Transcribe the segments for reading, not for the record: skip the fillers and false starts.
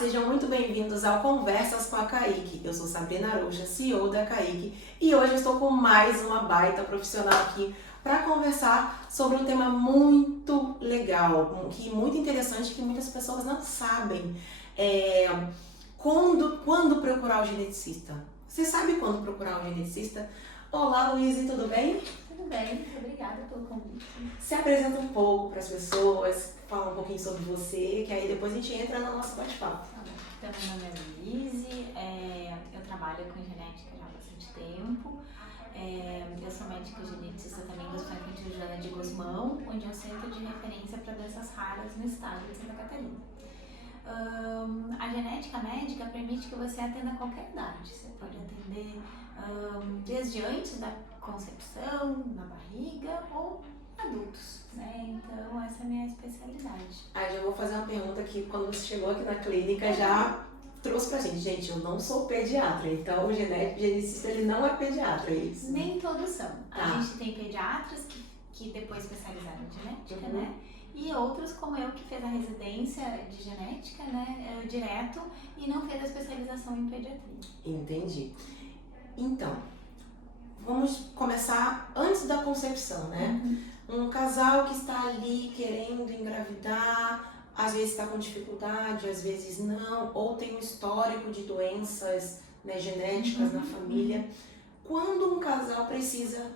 sejam muito bem-vindos ao Conversas com a Kaique. Eu sou Sabrina Aroucha, CEO da Kaique, e hoje eu estou com mais uma baita profissional aqui para conversar sobre um tema muito legal, muito interessante, que muitas pessoas não sabem. Quando procurar o geneticista? Você sabe quando procurar o geneticista? Olá, Luísa, tudo bem? Tudo bem, muito obrigada pelo convite. Se apresenta um pouco para as pessoas, fala um pouquinho sobre você, que aí depois a gente entra no nosso bate-papo. Então, meu nome é Luíse, eu trabalho com genética já há bastante tempo. Eu sou médica geneticista também do Hospital Infantil Joana de Gusmão, onde é o centro de referência para doenças raras no estado de Santa Catarina. A genética médica permite que você atenda a qualquer idade. Você pode atender desde antes da concepção, na barriga ou adultos, né? Então essa é a minha especialidade. Aí já vou fazer uma pergunta que quando você chegou aqui na clínica já trouxe pra gente. Gente, eu não sou pediatra, então o geneticista ele não é pediatra, é isso? Nem todos são. Tá. A gente tem pediatras que depois especializaram em genética, né? E outros, como eu, que fez a residência de genética, né, direto, e não fez a especialização em pediatria. Entendi. Então, vamos começar antes da concepção, né? Um casal que está ali querendo engravidar, às vezes está com dificuldade, às vezes não, ou tem um histórico de doenças, né, genéticas na família. Quando um casal precisa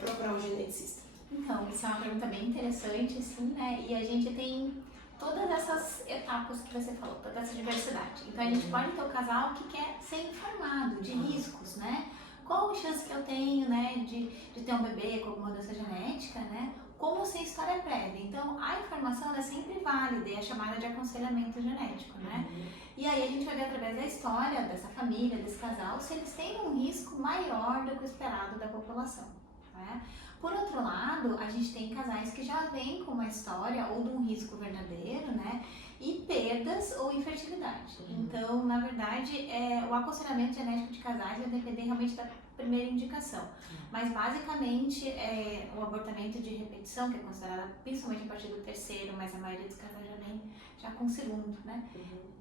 procurar um geneticista? Então, isso é uma pergunta bem interessante, assim, né? E a gente tem todas essas etapas que você falou, toda essa diversidade. Então, a gente pode ter o casal que quer ser informado de riscos, né? Qual a chance que eu tenho, né, de ter um bebê com alguma doença genética, né? Como se a história prévia. Então, a informação ela é sempre válida e é chamada de aconselhamento genético, né? E aí a gente vai ver através da história dessa família, desse casal, se eles têm um risco maior do que o esperado da população, né? Por outro lado, a gente tem casais que já vêm com uma história ou de um risco verdadeiro, né? E perdas ou infertilidade. Então, na verdade, o aconselhamento genético de casais vai depender realmente da primeira indicação. Mas, basicamente, o abortamento de repetição, que é considerado principalmente a partir do terceiro, mas a maioria dos casais já vem já com o segundo, né?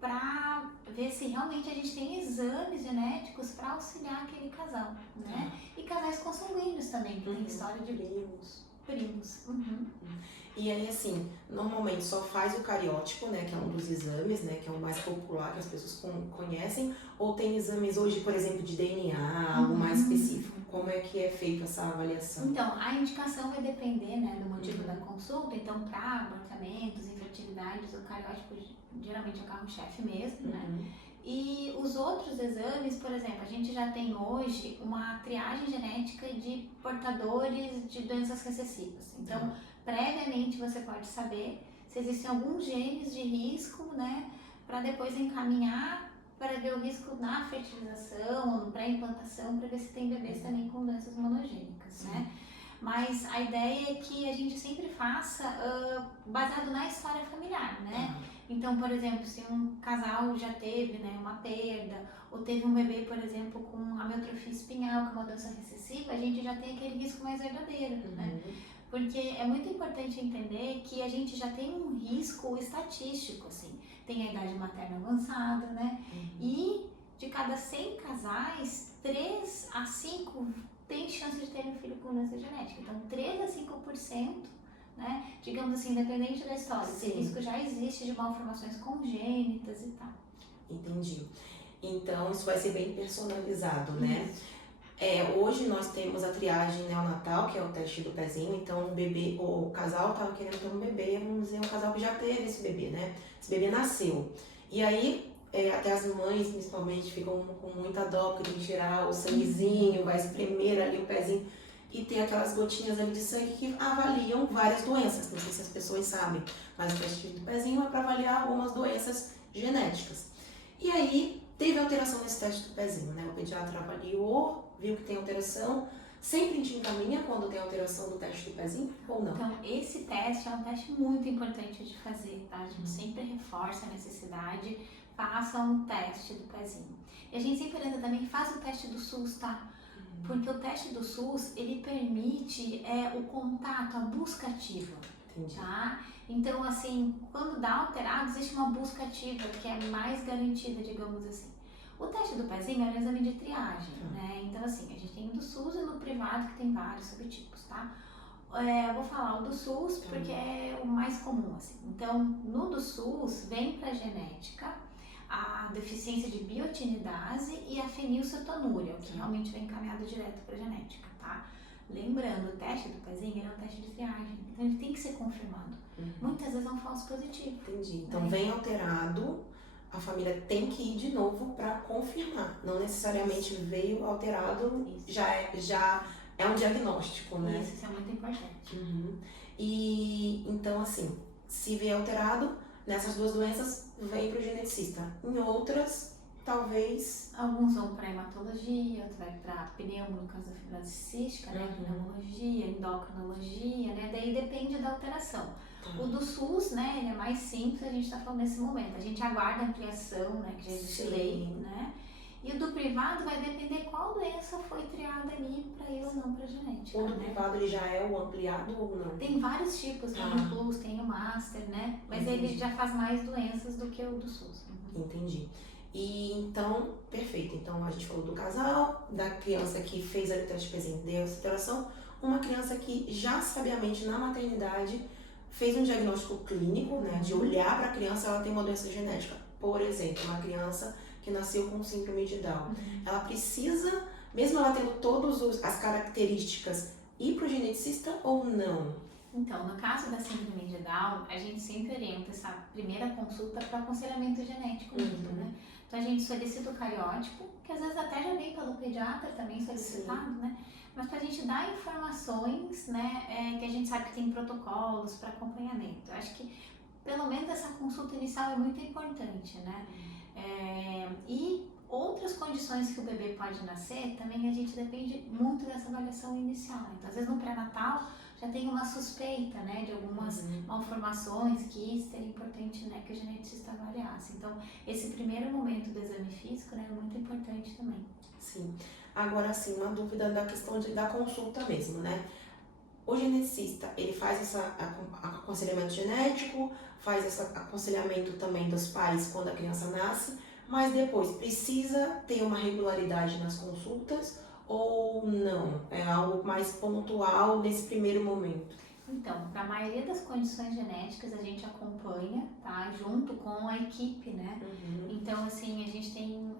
Para ver se realmente a gente tem exames genéticos para auxiliar aquele casal, né? E casais consanguíneos também, que tem história de primos. E aí, assim, normalmente só faz o cariótipo, né, que é um dos exames, né, que é o mais popular, que as pessoas conhecem, ou tem exames hoje, por exemplo, de DNA, algo mais específico? Como é que é feita essa avaliação? Então, a indicação vai depender, né, do motivo da consulta. Então, para abortamentos, infertilidades, o cariótipo geralmente é o carro-chefe mesmo, né? E os outros exames, por exemplo, a gente já tem hoje uma triagem genética de portadores de doenças recessivas. Então, previamente você pode saber se existem alguns genes de risco, né, para depois encaminhar para ver o risco na fertilização ou no pré-implantação, para ver se tem bebês também com doenças monogênicas, né? Mas a ideia é que a gente sempre faça baseado na história familiar, né? Então, por exemplo, se um casal já teve, né, uma perda, ou teve um bebê, por exemplo, com amiotrofia espinhal, que é uma doença recessiva, a gente já tem aquele risco mais verdadeiro, né? Porque é muito importante entender que a gente já tem um risco estatístico, assim. Tem a idade materna avançada, né? E de cada 100 casais, 3 a 5 tem chance de ter um filho com doença genética. Então, 3 a 5%, né? Digamos assim, independente da história, esse risco já existe de malformações congênitas e tal. Entendi. Então, isso vai ser bem personalizado, né? Hoje nós temos a triagem neonatal, que é o teste do pezinho. Então, o casal estava querendo ter um bebê, vamos dizer, um casal que já teve esse bebê, né? Esse bebê nasceu. E aí, até as mães, principalmente, ficam com muita dó, porque tem que tirar o sanguezinho, vai espremer ali o pezinho. E tem aquelas gotinhas ali de sangue que avaliam várias doenças. Não sei se as pessoas sabem, mas o teste do pezinho é para avaliar algumas doenças genéticas. E aí, teve alteração nesse teste do pezinho, né? O pediatra avaliou, viu que tem alteração. Sempre te encaminha quando tem alteração do teste do pezinho ou não? Então, esse teste é um teste muito importante de fazer, tá? A gente sempre reforça a necessidade, faça um teste do pezinho. E a gente sempre lembra também, faz o teste do SUS, tá? Porque o teste do SUS, ele permite o contato, a busca ativa. Entendi. Tá? Então, assim, quando dá alterado, existe uma busca ativa que é mais garantida, digamos assim. O teste do pezinho é um exame de triagem, né? Então, assim, a gente tem o do SUS e no privado, que tem vários subtipos, tá? Eu vou falar o do SUS porque é o mais comum, assim. Então, no do SUS, vem para genética a deficiência de biotinidase e a fenilcetonúria, o que realmente vem encaminhado direto para genética, tá? Lembrando, o teste do pezinho ele é um teste de triagem, então ele tem que ser confirmado. Muitas vezes é um falso positivo. Entendi. Então, vem alterado, a família tem que ir de novo para confirmar. Não necessariamente veio alterado, já é um diagnóstico, né? Isso é muito importante. E então, assim, se vier alterado, nessas duas doenças, vem para o geneticista. Em outras, talvez... Alguns vão para hematologia, outros vai para pneumo, no caso da fibrose cística, né? Pneumologia, endocrinologia, né? Daí depende da alteração. O do SUS, né, ele é mais simples, a gente está falando nesse momento. A gente aguarda a ampliação, né, que já existe lei, né? E o do privado vai depender qual doença foi triada ali para ir ou não para genética. O do privado ele já é o ampliado ou não? Tem vários tipos, tem o Plus, tem o Master, né? Mas ele já faz mais doenças do que o do SUS. Entendi. E então, perfeito. Então a gente falou do casal, da criança que fez a teste de pezinho, deu essa alteração, uma criança que já sabiamente na maternidade fez um diagnóstico clínico, né, de olhar para a criança, ela tem uma doença genética. Por exemplo, uma criança que nasceu com síndrome de Down. Ela precisa, mesmo ela tendo todas as características, ir para o geneticista ou não? Então, no caso da síndrome de Down, a gente sempre orienta essa primeira consulta para aconselhamento genético mesmo, né? Então a gente solicita o cariótipo, que às vezes até já vem pelo pediatra também solicitado, né? Mas para a gente dar informações, né, que a gente sabe que tem protocolos para acompanhamento. Eu acho que pelo menos essa consulta inicial é muito importante, né? E outras condições que o bebê pode nascer, também a gente depende muito dessa avaliação inicial. Então, às vezes no pré-natal já tem uma suspeita, né, de algumas malformações que seria importante, né, que o geneticista avaliasse. Então, esse primeiro momento do exame físico, né, é muito importante também. Sim. Agora, sim, uma dúvida da questão da consulta mesmo, né? O geneticista, ele faz esse aconselhamento genético, faz esse aconselhamento também dos pais quando a criança nasce, mas depois precisa ter uma regularidade nas consultas ou não? É algo mais pontual nesse primeiro momento? Então, para a maioria das condições genéticas a gente acompanha, tá? Junto com a equipe, né? Então, assim, a gente tem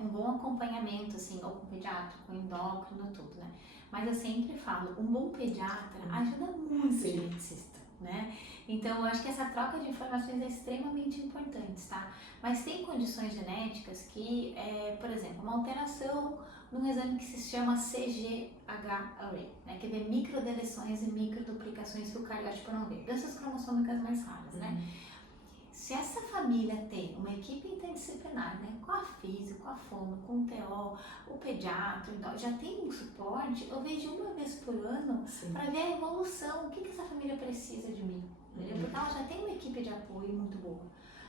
um bom acompanhamento, assim, ou com pediatra, com endócrino, tudo, né? Mas eu sempre falo, um bom pediatra ajuda muito o geneticista, né? Então, eu acho que essa troca de informações é extremamente importante, tá? Mas tem condições genéticas que, por exemplo, uma alteração num exame que se chama CGH-Array, né? Que vê microdeleções e microduplicações que o cariótipo não vê. Doenças cromossômicas mais raras, né? Se essa família tem uma equipe interdisciplinar, né, com a física, com a fono, com o TO, o pediatra, já tem um suporte, eu vejo uma vez por ano para ver a evolução, o que essa família precisa de mim, entendeu? Porque ela já tem uma equipe de apoio muito boa.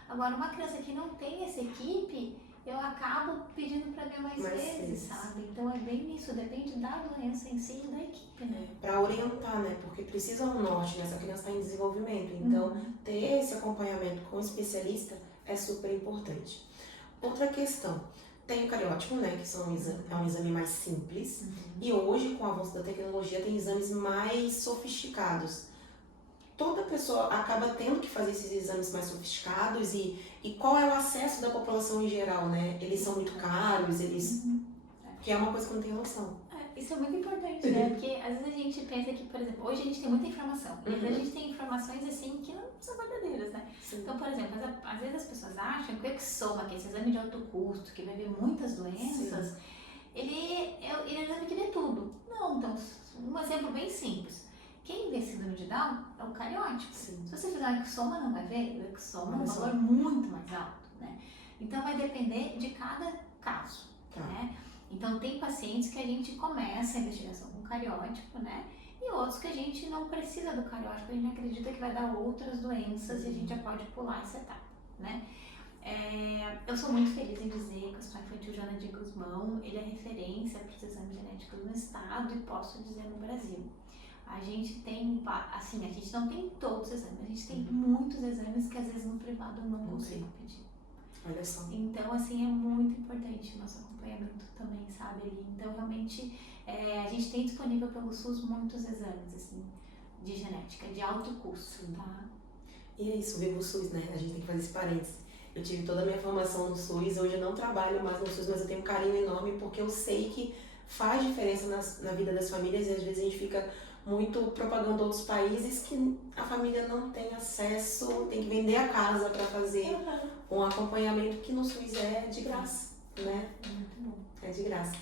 Agora, uma criança que não tem essa equipe, eu acabo pedindo para ver mais vezes, sabe? Então é bem isso, depende da doença em si e da equipe, né? Para orientar, né? Porque precisa um norte, né? Essa criança está em desenvolvimento, então ter esse acompanhamento com o especialista é super importante. Outra questão, tem o cariótipo, né? Que é um exame mais simples, e hoje, com o avanço da tecnologia, tem exames mais sofisticados. Toda pessoa acaba tendo que fazer esses exames mais sofisticados e qual é o acesso da população em geral, né? Eles são muito caros, que é uma coisa que eu não tenho noção. Isso é muito importante, né? Porque às vezes a gente pensa que, por exemplo, hoje a gente tem muita informação, mas a gente tem informações assim que não são verdadeiras, né? Então, por exemplo, às vezes as pessoas acham que o exoma, que é esse exame de alto custo, que vai ver muitas doenças, ele é o exame que vê tudo. Não, então, um exemplo bem simples. Quem vê síndrome de Down é o cariótipo. Se você fizer um exoma, não vai ver, o exoma é um valor muito mais alto, né? Então, vai depender de cada caso, né? Então, tem pacientes que a gente começa a investigação com cariótipo, né? E outros que a gente não precisa do cariótipo, a gente acredita que vai dar outras doenças e a gente já pode pular essa etapa, né? Eu sou muito feliz em dizer que o Hospital Infantil Joana de Guzmão, ele é referência para os exames genéticos no estado e posso dizer no Brasil. A gente tem, assim, a gente não tem todos os exames, a gente tem muitos exames que às vezes no privado eu não consigo pedir. Olha só. Então, assim, é muito importante o nosso acompanhamento também, sabe, ali. Então, realmente, a gente tem disponível pelo SUS muitos exames, assim, de genética, de alto custo, tá? E é isso, viva o SUS, né? A gente tem que fazer esse parênteses. Eu tive toda a minha formação no SUS, hoje eu não trabalho mais no SUS, mas eu tenho um carinho enorme porque eu sei que faz diferença na vida das famílias e às vezes a gente fica muito propagando outros países que a família não tem acesso, tem que vender a casa para fazer um acompanhamento que no SUS é de graça, né? Muito bom. É de graça.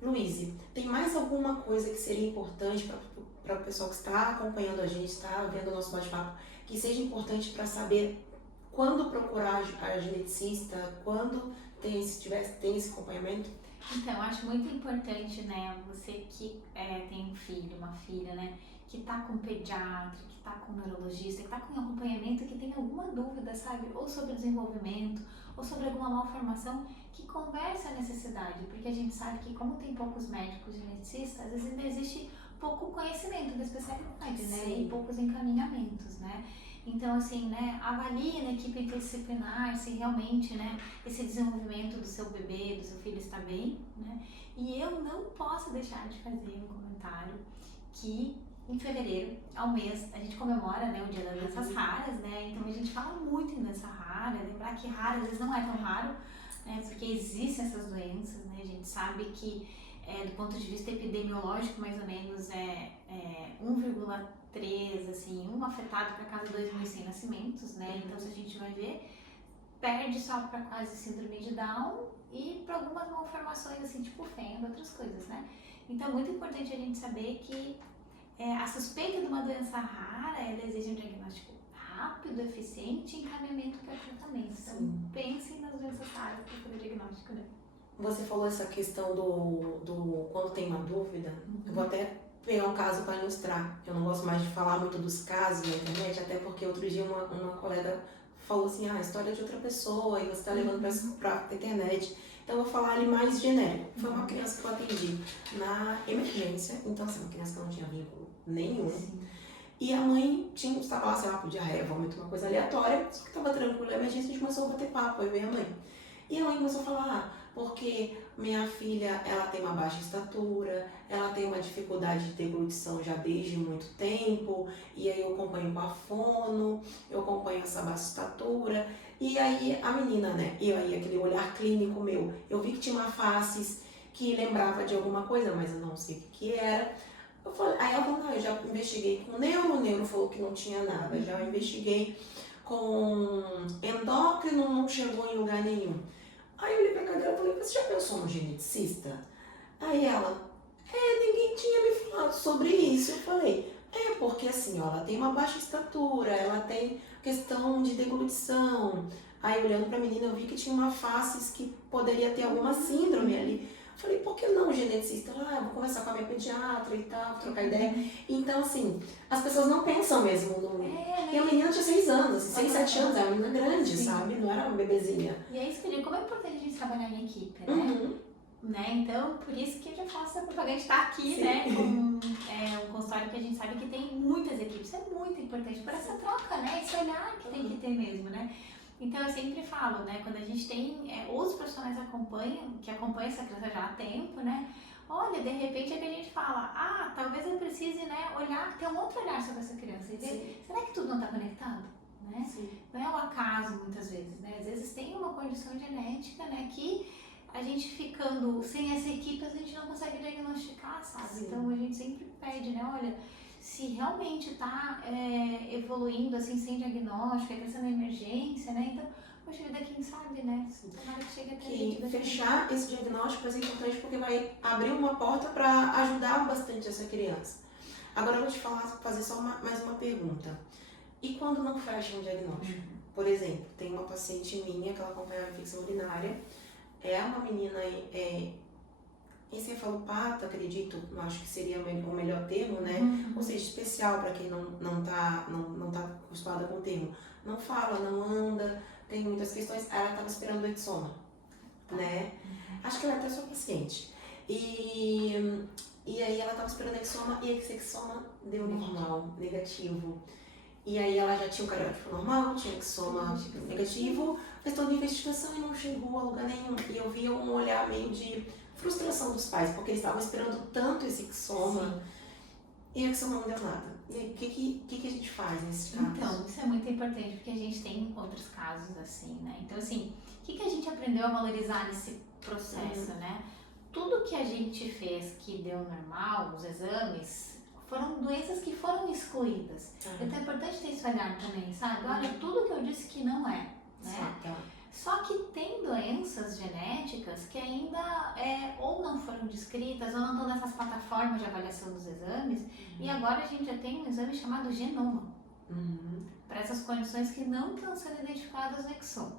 Luíse, tem mais alguma coisa que seria importante para o pessoal que está acompanhando a gente, está vendo o nosso bate-papo, que seja importante para saber quando procurar a geneticista, quando tem esse acompanhamento? Então, eu acho muito importante, né, você que tem um filho, uma filha, né, que tá com pediatra, que tá com neurologista, que tá com acompanhamento, que tem alguma dúvida, sabe, ou sobre desenvolvimento, ou sobre alguma malformação, que converse a necessidade, porque a gente sabe que como tem poucos médicos geneticistas, às vezes ainda existe pouco conhecimento da especialidade, né, e poucos encaminhamentos, né. Então, assim, né, avalie na equipe interdisciplinar se realmente, né, esse desenvolvimento do seu bebê, do seu filho está bem, né? E eu não posso deixar de fazer um comentário que em fevereiro, ao mês, a gente comemora, né, o Dia das Doenças Raras, né? Então a gente fala muito em doença rara, lembrar que rara às vezes não é tão raro, né? Porque existem essas doenças, né? A gente sabe que do ponto de vista epidemiológico, mais ou menos, 1,3, assim, um afetado para cada 2.100 nascimentos, né? Então, se a gente vai ver, perde só para quase síndrome de Down e para algumas malformações, assim, tipo FEND, outras coisas, né? Então, é muito importante a gente saber que a suspeita de uma doença rara, ela exige um diagnóstico rápido, eficiente e encaminhamento para tratamento. Então, pensem nas doenças raras para fazer o diagnóstico, né? Você falou essa questão do quando tem uma dúvida, eu vou até pegar um caso para ilustrar. Eu não gosto mais de falar muito dos casos na internet, até porque outro dia uma colega falou assim, a história de outra pessoa e você está levando para a internet. Então eu vou falar ali mais genérico. Foi uma criança que eu atendi na emergência, então assim, uma criança que não tinha vínculo nenhum. E a mãe estava lá, sei lá, por diarreia, vômito, uma coisa aleatória, só que estava tranquila, a emergência, a gente começou a bater papo, eu e a mãe. E a mãe começou a falar, porque minha filha, ela tem uma baixa estatura, ela tem uma dificuldade de deglutição já desde muito tempo, e aí eu acompanho com a fono, eu acompanho essa baixa estatura, e aí a menina, né, e aí aquele olhar clínico meu, eu vi que tinha uma face que lembrava de alguma coisa, mas eu não sei o que era. Eu falei, aí ela falou, não, eu já investiguei com o neuro falou que não tinha nada, já investiguei com endócrino, não chegou em lugar nenhum. Aí eu olhei pra cadeira e falei, você já pensou no geneticista? Aí ela, ninguém tinha me falado sobre isso. Eu falei, porque assim, ó, ela tem uma baixa estatura, ela tem questão de deglutição. Aí olhando pra menina eu vi que tinha uma face que poderia ter alguma síndrome ali. Eu falei, por que não o geneticista? Ela, eu vou conversar com a minha pediatra e tal, trocar ideia. Então assim, as pessoas não pensam mesmo no... E a menina tinha 6 anos, assim, 6, 7 anos, era uma menina grande, sabe? Não era uma bebezinha. E é isso que eu digo, como é importante a gente trabalhar em equipe, né? Né? Então, por isso que eu já faço essa propaganda de estar aqui, né? Com um consultório que a gente sabe que tem muitas equipes. É muito importante por essa troca, né? Esse olhar que tem que ter mesmo, né? Então, eu sempre falo, né? Quando a gente tem, os profissionais que acompanham essa criança já há tempo, né? Olha, de repente é que a gente fala, talvez eu precise, né, ter um outro olhar sobre essa criança e ver, será que tudo não está conectado? Né? Não é um acaso, muitas vezes, né? Às vezes tem uma condição genética, né, que a gente ficando sem essa equipe, a gente não consegue diagnosticar, sabe? Então, a gente sempre pede, né, olha, se realmente está evoluindo, assim, sem diagnóstico, crescendo na emergência, né? Então, poxa vida, quem sabe, né? Tomara que chegue até a gente. Fechar esse diagnóstico vai ser importante porque vai abrir uma porta para ajudar bastante essa criança. Agora eu vou te fazer só mais uma pergunta. E quando não fecha um diagnóstico? Por exemplo, tem uma paciente minha que ela acompanha a infecção urinária, é uma menina encefalopata, acredito, eu acho que seria o melhor termo, né? Ou seja, especial para quem não tá acostumada com o termo. Não fala, não anda, tem muitas questões. Ela estava esperando oitissoma, né? Acho que ela é até sua paciente. E E aí ela tava esperando exoma e esse exoma deu normal, negativo. E aí ela já tinha um cariótipo normal, tinha exoma negativo, fez toda a investigação e não chegou a lugar nenhum. E eu via um olhar meio de frustração dos pais, porque eles estavam esperando tanto esse exoma e o exoma não deu nada. E aí, o que a gente faz nesse caso? Então, isso é muito importante, porque a gente tem outros casos assim, né? Então, assim, o que a gente aprendeu a valorizar nesse processo, né? Tudo que a gente fez que deu normal, os exames, foram doenças que foram excluídas. Então é importante ter esse olhar também, sabe? Olha, tudo que eu disse que não é, né? Só que tem doenças genéticas que ainda ou não foram descritas ou não estão nessas plataformas de avaliação dos exames. E agora a gente já tem um exame chamado genoma para essas condições que não estão sendo identificadas no exoma.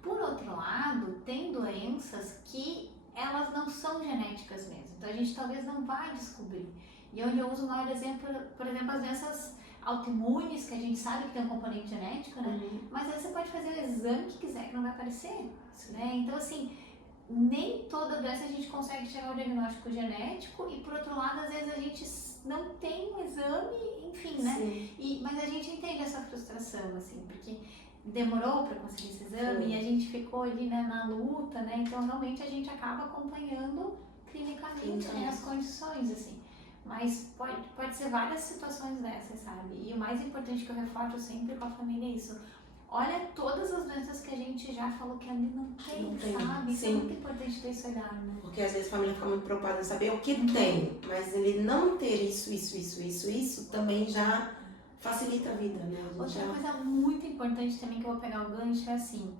Por outro lado, tem doenças que elas não são genéticas mesmo. Então a gente talvez não vai descobrir. E onde eu uso o maior exemplo, por exemplo, as doenças autoimunes, que a gente sabe que tem um componente genético, né? Mas aí você pode fazer o exame que quiser, que não vai aparecer, né? Então, assim, nem toda doença a gente consegue chegar ao diagnóstico genético e, por outro lado, às vezes a gente não tem um exame, enfim, né? Mas a gente entende essa frustração, assim, porque demorou para conseguir esse exame e a gente ficou ali, né, na luta, né? Então, realmente, a gente acaba acompanhando clinicamente, né, as condições, assim. Mas pode ser várias situações dessas, sabe? E o mais importante que eu reforço sempre com a família é isso. Olha todas as doenças que a gente já falou que ali não tem, sabe? Isso é muito importante ter esse olhar, né? Porque às vezes a família fica muito preocupada em saber o que tem, mas ele não ter isso também já facilita a vida, né? Outra coisa muito importante também que eu vou pegar o gancho é assim,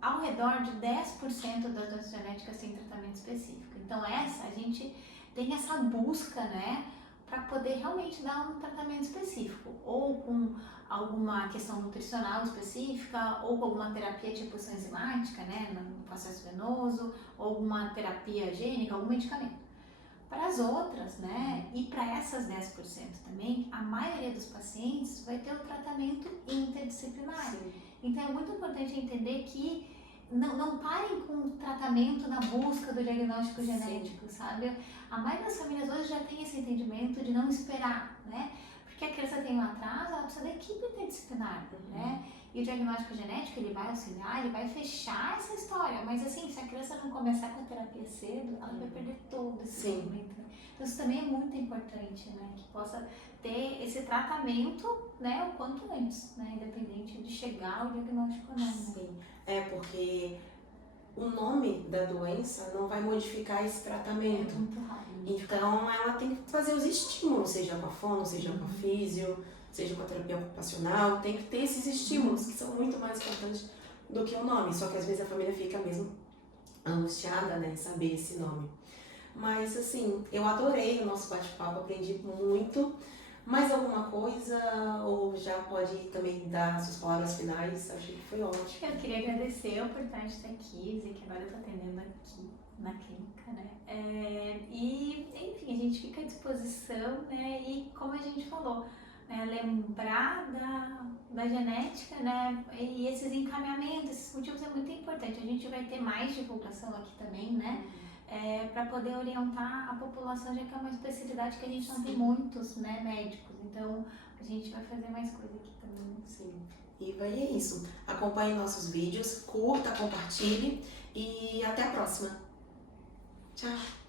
ao redor de 10% das doenças genéticas têm tratamento específico. Então a gente tem essa busca, né, para poder realmente dar um tratamento específico, ou com alguma questão nutricional específica, ou com alguma terapia de reposição enzimática, né, no processo venoso, ou alguma terapia gênica, algum medicamento. Para as outras, né, e para essas 10% também, a maioria dos pacientes vai ter um tratamento interdisciplinar. Então é muito importante entender que não parem com o tratamento na busca do diagnóstico genético, sabe? A maioria das famílias hoje já tem esse entendimento de não esperar, né? Porque a criança tem um atraso, ela precisa da equipe interdisciplinar, né? E o diagnóstico genético, ele vai auxiliar, ele vai fechar essa história. Mas assim, se a criança não começar com a terapia cedo, ela vai perder todo esse momento. Né? Então isso também é muito importante, né? Que possa ter esse tratamento, né, o quanto antes, né? Independente de chegar ao diagnóstico ou não. Sim, porque o nome da doença não vai modificar esse tratamento. É muito rápido. Então ela tem que fazer os estímulos, seja com a fono, seja com a físio, seja com a terapia ocupacional, tem que ter esses estímulos que são muito mais importantes do que o nome, só que às vezes a família fica mesmo angustiada, né, em saber esse nome. Mas assim, eu adorei o nosso bate-papo, aprendi muito. Mais alguma coisa? Ou já pode também dar suas palavras finais? Achei que foi ótimo. Eu queria agradecer a oportunidade de estar aqui, dizer que agora eu estou atendendo aqui na clínica, né? E, enfim, a gente fica à disposição, né? E como a gente falou, né? Lembrar da genética, né? E esses encaminhamentos, esses motivos é muito importante. A gente vai ter mais divulgação aqui também, né? Para poder orientar a população, já que é uma especialidade que a gente não tem muitos, né, médicos. Então, a gente vai fazer mais coisa aqui também. Sim. E é isso. Acompanhe nossos vídeos, curta, compartilhe e até a próxima. Tchau!